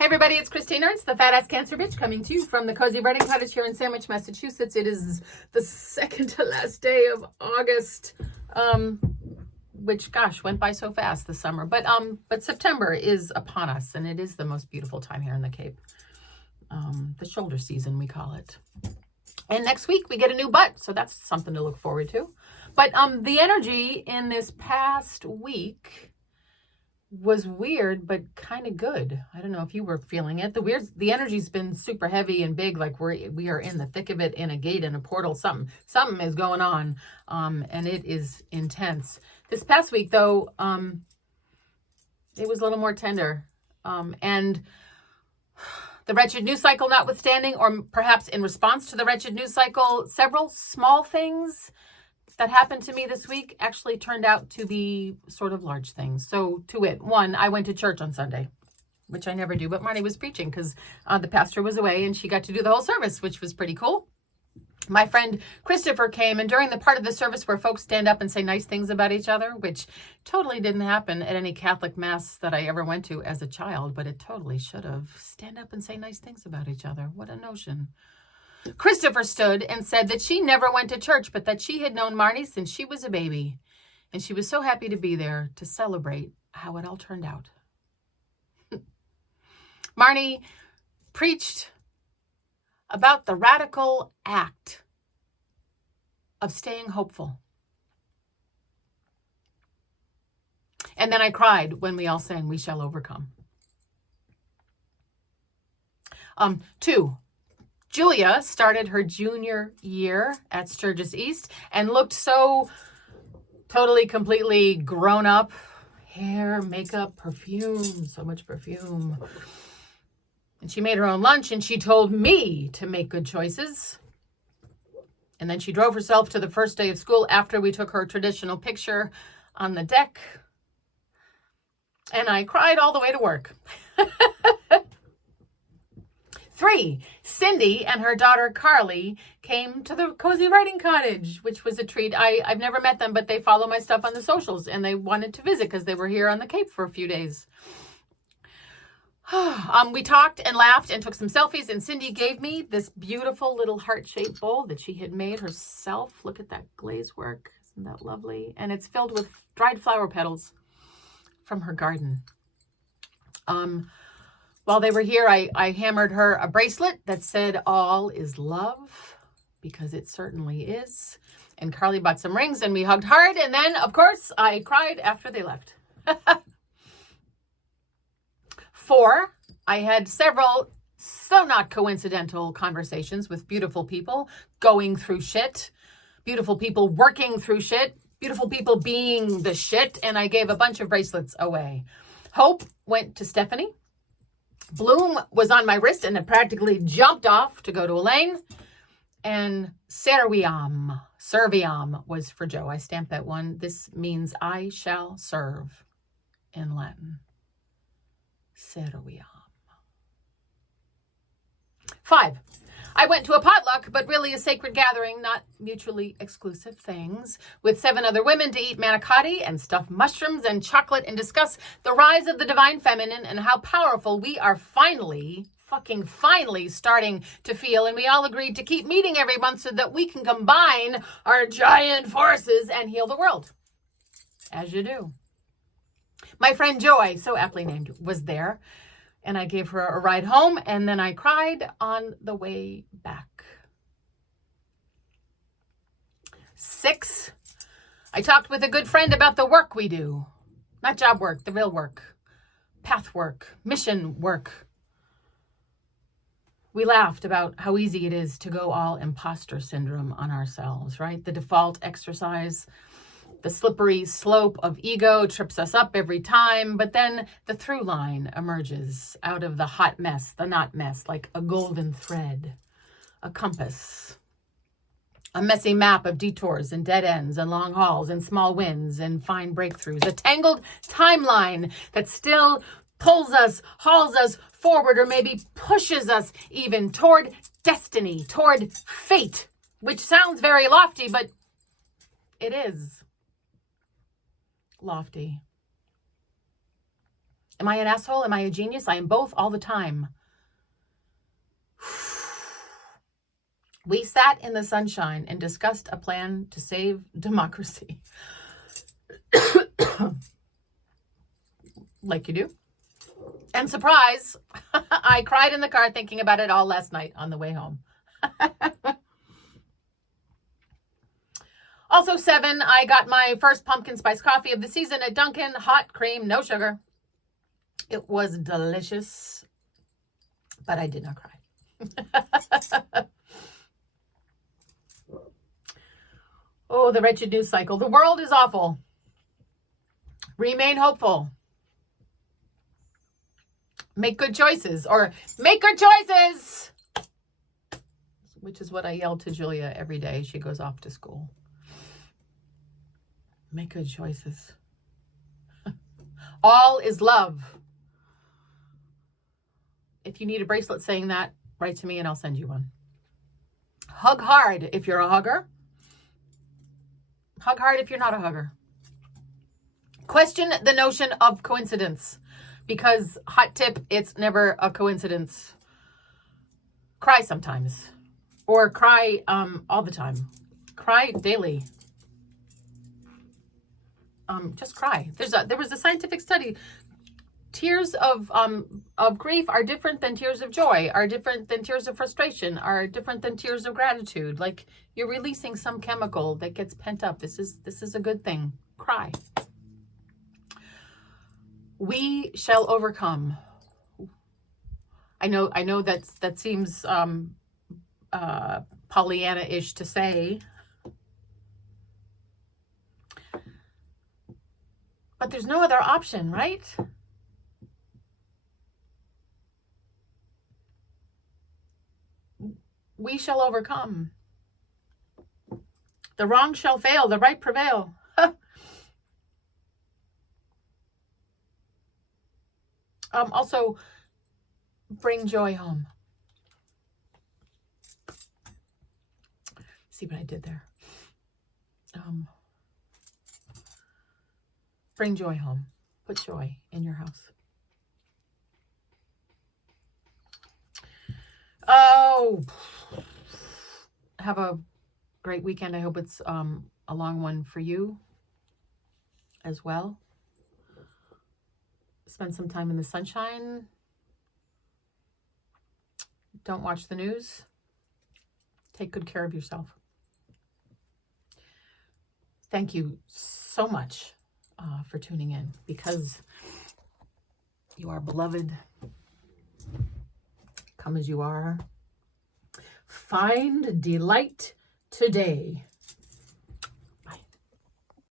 Hey everybody, it's Christine Ernst, the Fat Ass Cancer Bitch, coming to you from the Cozy Writing Cottage here in Sandwich, Massachusetts. It is the second to last day of August, which, gosh, went by so fast this summer. But September is upon us, and it is the most beautiful time here in the Cape. The shoulder season, we call it. And next week we get a new butt, so that's something to look forward to. But the energy in this past week was weird, but kind of good. I don't know if you were feeling it. The energy's been super heavy and big, like we are in the thick of it, in a gate, in a portal. Something is going on, and it is intense. This past week, though, it was a little more tender, and the wretched news cycle notwithstanding, or perhaps in response to the wretched news cycle, several small things that happened to me this week actually turned out to be sort of large things. So to wit, one, I went to church on Sunday, which I never do, but Marnie was preaching because the pastor was away and she got to do the whole service, which was pretty cool. My friend Christopher came, and during the part of the service where folks stand up and say nice things about each other, which totally didn't happen at any Catholic mass that I ever went to as a child, but it totally should have. Stand up and say nice things about each other. What a notion. Christopher stood and said that she never went to church, but that she had known Marnie since she was a baby. And she was so happy to be there to celebrate how it all turned out. Marnie preached about the radical act of staying hopeful. And then I cried when we all sang, "We Shall Overcome." 2, Julia started her junior year at Sturgis East and looked so totally, completely grown up. Hair, makeup, perfume, so much perfume. And she made her own lunch, and she told me to make good choices. And then she drove herself to the first day of school after we took her traditional picture on the deck. And I cried all the way to work. 3, Cindy and her daughter Carly came to the Cozy Writing Cottage, which was a treat. I've never met them, but they follow my stuff on the socials, and they wanted to visit because they were here on the Cape for a few days. We talked and laughed and took some selfies, and Cindy gave me this beautiful little heart-shaped bowl that she had made herself. Look at that glaze work. Isn't that lovely? And it's filled with dried flower petals from her garden. While they were here, I hammered her a bracelet that said "All is love," because it certainly is. And Carly bought some rings, and we hugged hard. And then, of course, I cried after they left. 4, I had several so not coincidental conversations with beautiful people going through shit, beautiful people working through shit, beautiful people being the shit, and I gave a bunch of bracelets away. Hope went to Stephanie. Bloom was on my wrist and had practically jumped off to go to Elaine. And Serviam was for Joe. I stamped that one. This means I shall serve in Latin. Serviam. 5, I went to a potluck, but really a sacred gathering, not mutually exclusive things, with 7 other women to eat manicotti and stuffed mushrooms and chocolate and discuss the rise of the divine feminine and how powerful we are finally starting to feel. And we all agreed to keep meeting every month so that we can combine our giant forces and heal the world. As you do. My friend Joy, so aptly named, was there. And I gave her a ride home, and then I cried on the way back. 6, I talked with a good friend about the work we do. Not job work, the real work. Path work, mission work. We laughed about how easy it is to go all imposter syndrome on ourselves, right? The default exercise. The slippery slope of ego trips us up every time, but then the through line emerges out of the hot mess, the not mess, like a golden thread, a compass, a messy map of detours and dead ends and long hauls and small wins and fine breakthroughs, a tangled timeline that still pulls us, hauls us forward, or maybe pushes us even toward destiny, toward fate, which sounds very lofty, but it is lofty. Am I an asshole? Am I a genius? I am both all the time. We sat in the sunshine and discussed a plan to save democracy. Like you do. And surprise, I cried in the car thinking about it all last night on the way home. Also 7, I got my first pumpkin spice coffee of the season at Dunkin'. Hot cream, no sugar. It was delicious, but I did not cry. Oh, the wretched news cycle. The world is awful. Remain hopeful. Make good choices, or make good choices, which is what I yell to Julia every day she goes off to school. Make good choices. All is love. If you need a bracelet saying that, write to me and I'll send you one. Hug hard if you're a hugger. Hug hard if you're not a hugger. Question the notion of coincidence, because hot tip, it's never a coincidence. Cry sometimes, or cry all the time. Cry daily. Just cry. There was a scientific study. Tears of grief are different than tears of joy, are different than tears of frustration, are different than tears of gratitude. Like, you're releasing some chemical that gets pent up. This is a good thing. Cry. We shall overcome. I know that seems Pollyanna-ish to say. But there's no other option, right? We shall overcome. The wrong shall fail, the right prevail. Also, bring joy home. See what I did there? Bring joy home. Put joy in your house. Oh, have a great weekend. I hope it's a long one for you as well. Spend some time in the sunshine. Don't watch the news. Take good care of yourself. Thank you so much for tuning in, because you are beloved. Come as you are. Find delight today.